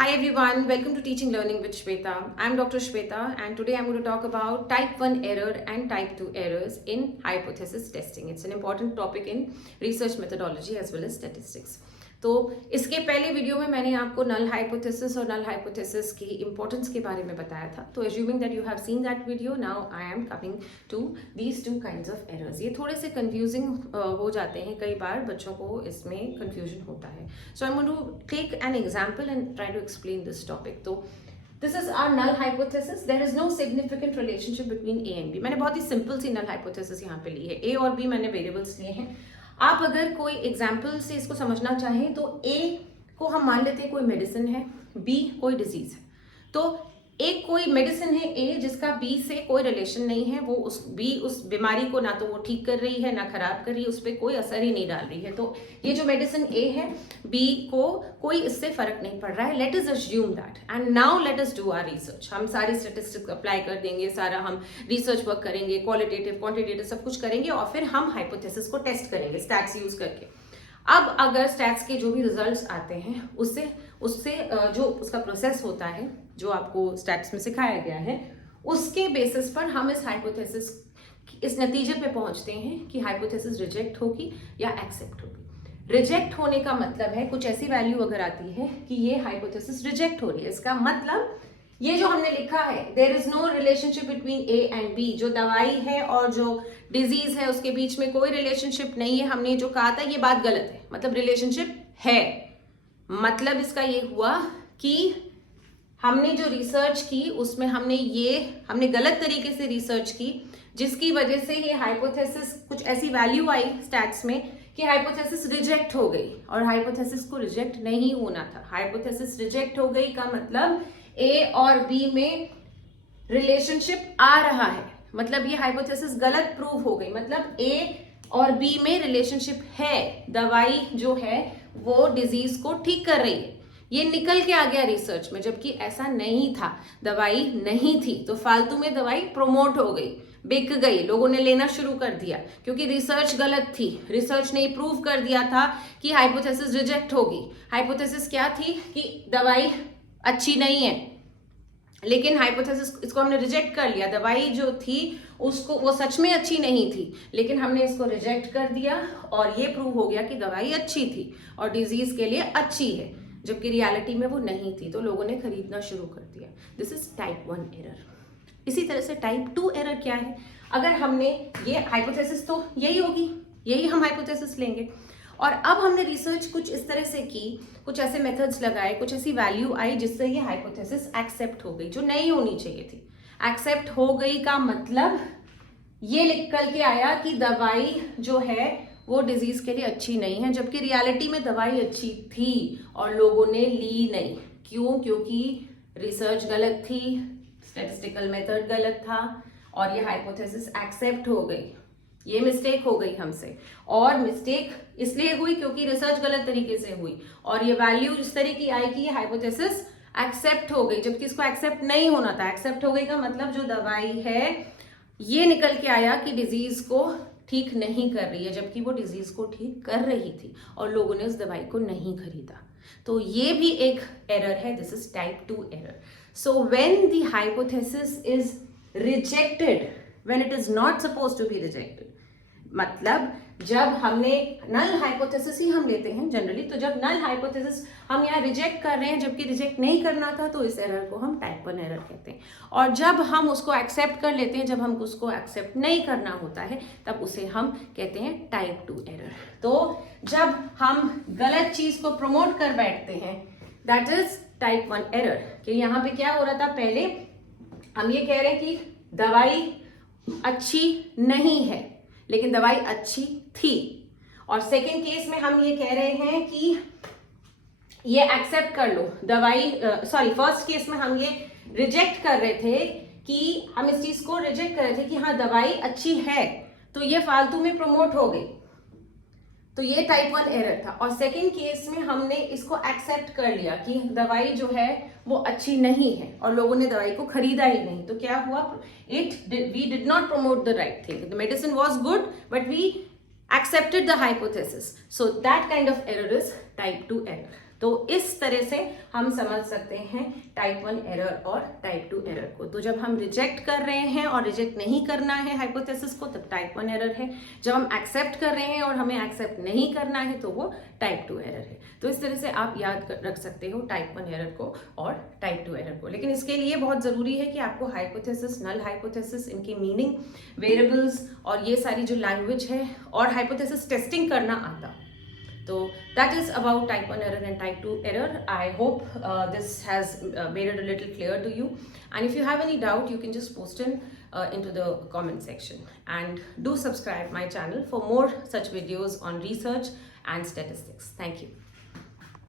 Hi everyone, welcome to Teaching Learning with Shweta. I'm Dr. Shweta and today I'm going to talk about type 1 error and type 2 errors in hypothesis testing. It's an important topic in research methodology as well as statistics. तो इसके पहले video में मैंने आपको null hypothesis और null hypothesis की importance के बारे में बताया था. तो assuming that you have seen that video, now I am coming to these two kinds of errors. ये थोड़े से कंफ्यूजिंग हो जाते हैं, कई बार बच्चों को इसमें कंफ्यूजन होता है. So I am going to take an example and try to explain this topic. तो this is our null hypothesis. There is no significant relationship between A and B. मैंने बहुत ही सिंपल सी नल हाइपोथेसिस यहाँ पे ली है. ए और B मैंने variables लिए हैं. आप अगर कोई एग्जाम्पल से इसको समझना चाहें तो ए को हम मान लेते हैं कोई मेडिसिन है, बी कोई डिजीज है. तो एक कोई मेडिसिन है ए जिसका बी से कोई रिलेशन नहीं है, वो उस बीमारी को ना तो वो ठीक कर रही है ना खराब कर रही है, उस पर कोई असर ही नहीं डाल रही है. तो ये जो मेडिसिन ए है, बी को कोई इससे फर्क नहीं पड़ रहा है. Let us assume that and now let us do our research. हम सारी स्टेटिस्टिक्स अप्लाई कर देंगे, सारा हम रिसर्च वर्क करेंगे, क्वालिटेटिव क्वांटिटेटिव सब कुछ करेंगे और फिर हम हाइपोथेसिस को टेस्ट करेंगे स्टैट्स यूज करके. अब अगर स्टैट्स के जो भी रिजल्ट्स आते हैं उससे जो उसका प्रोसेस होता है जो आपको स्टैट्स में सिखाया गया है, उसके बेसिस पर हम इस नतीजे पे पहुंचते हैं कि हाइपोथेसिस रिजेक्ट होगी या एक्सेप्ट होगी. रिजेक्ट होने का मतलब है कुछ ऐसी वैल्यू अगर आती है कि ये हाइपोथेसिस रिजेक्ट हो रही है, इसका मतलब ये जो हमने लिखा है there is no relationship between A and B, जो दवाई है और जो डिजीज है उसके बीच में कोई रिलेशनशिप नहीं है, हमने जो कहा था ये बात गलत है. मतलब रिलेशनशिप है, मतलब इसका ये हुआ कि हमने जो रिसर्च की उसमें हमने गलत तरीके से रिसर्च की, जिसकी वजह से ये हाइपोथेसिस कुछ ऐसी वैल्यू आई स्टैट्स में कि हाइपोथेसिस रिजेक्ट हो गई. और हाइपोथेसिस को रिजेक्ट नहीं होना था. हाइपोथेसिस रिजेक्ट हो गई का मतलब ए और बी में रिलेशनशिप आ रहा है, मतलब ये हाइपोथेसिस गलत प्रूव हो गई. मतलब ए और बी में रिलेशनशिप है, दवाई जो है वो डिजीज को ठीक कर रही है. ये निकल के आ गया रिसर्च में, जबकि ऐसा नहीं था. दवाई नहीं थी तो फालतू में दवाई प्रोमोट हो गई, बिक गई, लोगों ने लेना शुरू कर दिया क्योंकि रिसर्च गलत थी. रिसर्च ने प्रूव कर दिया था कि हाइपोथेसिस रिजेक्ट होगी. हाइपोथेसिस क्या थी कि दवाई अच्छी नहीं है, लेकिन हाइपोथेसिस इसको हमने रिजेक्ट कर लिया. दवाई जो थी उसको वो सच में अच्छी नहीं थी, लेकिन हमने इसको रिजेक्ट कर दिया और ये प्रूव हो गया कि दवाई अच्छी थी और डिजीज के लिए अच्छी है, जबकि रियलिटी में वो नहीं थी. तो लोगों ने खरीदना शुरू कर दिया. This is type 1 error. इसी तरह से टाइप 2 एरर क्या है? अगर हमने ये हाइपोथेसिस तो यही होगी, यही हम हाइपोथेसिस लेंगे और अब हमने रिसर्च कुछ इस तरह से की, कुछ ऐसे मेथड्स लगाए, कुछ ऐसी वैल्यू आई जिससे ये हाइपोथेसिस एक्सेप्ट हो गई, जो नहीं होनी चाहिए थी. एक्सेप्ट हो गई का मतलब ये निकल के आया कि दवाई जो है वो डिजीज के लिए अच्छी नहीं है, जबकि रियलिटी में दवाई अच्छी थी और लोगों ने ली नहीं. क्यों? क्योंकि रिसर्च गलत थी, स्टैटिस्टिकल मेथड गलत था और ये हाइपोथेसिस एक्सेप्ट हो गई. ये मिस्टेक हो गई हमसे, और मिस्टेक इसलिए हुई क्योंकि रिसर्च गलत तरीके से हुई और ये वैल्यू इस तरह की आई कि ये हाइपोथेसिस एक्सेप्ट हो गई, जबकि इसको एक्सेप्ट नहीं होना था. एक्सेप्ट हो गई का मतलब जो दवाई है ये निकल के आया कि डिजीज को ठीक नहीं कर रही है, जबकि वो डिजीज को ठीक कर रही थी और लोगों ने उस दवाई को नहीं खरीदा. तो ये भी एक एरर है. This is type 2 error. So when the hypothesis is rejected when it is not suppose to be rejected, मतलब जब हमने नल हाइपोथेसिस ही हम लेते हैं जनरली, तो जब नल हाइपोथेसिस हम यहाँ रिजेक्ट कर रहे हैं जबकि रिजेक्ट नहीं करना था, तो इस एरर को हम टाइप 1 एरर कहते हैं. और जब हम उसको एक्सेप्ट कर लेते हैं, जब हम उसको एक्सेप्ट नहीं करना होता है, तब उसे हम कहते हैं टाइप 2 एरर. तो जब हम गलत चीज को प्रमोट कर बैठते हैं, दैट इज टाइप 1 एरर. कि यहाँ पे क्या हो रहा था, पहले हम ये कह रहे हैं कि दवाई अच्छी नहीं है लेकिन दवाई अच्छी थी, और सेकेंड केस में हम ये कह रहे हैं कि ये एक्सेप्ट कर लो दवाई, फर्स्ट केस में हम ये रिजेक्ट कर रहे थे कि हम इस चीज को रिजेक्ट कर रहे थे कि हाँ दवाई अच्छी है, तो ये फालतू में प्रमोट हो गई, तो ये टाइप 1 एरर था. और सेकेंड केस में हमने इसको एक्सेप्ट कर लिया कि दवाई जो है वो अच्छी नहीं है और लोगों ने दवाई को खरीदा ही नहीं. तो क्या हुआ, we did not promote the right thing. The medicine was good but we accepted the hypothesis. So that kind of error is type 2 error. तो इस तरह से हम समझ सकते हैं टाइप 1 एरर और टाइप 2 एरर को। तो जब हम रिजेक्ट कर रहे हैं और रिजेक्ट नहीं करना है हाइपोथेसिस को, तब टाइप 1 एरर है। जब हम एक्सेप्ट कर रहे हैं और हमें एक्सेप्ट नहीं करना है तो वो टाइप 2 एरर है। तो इस तरह से आप याद रख सकते हो टाइप 1 एरर को और टाइप 2 एरर को। लेकिन इसके लिए बहुत ज़रूरी है कि आपको हाइपोथेसिस, नल हाइपोथेसिस, इनकी मीनिंग, वेरिएबल्स और ये सारी जो लैंग्वेज है और हाइपोथेसिस टेस्टिंग करना आता। So that is about type 1 error and type 2 error. I hope this has made it a little clear to you. And if you have any doubt, you can just post into the comment section. And do subscribe my channel for more such videos on research and statistics. Thank you.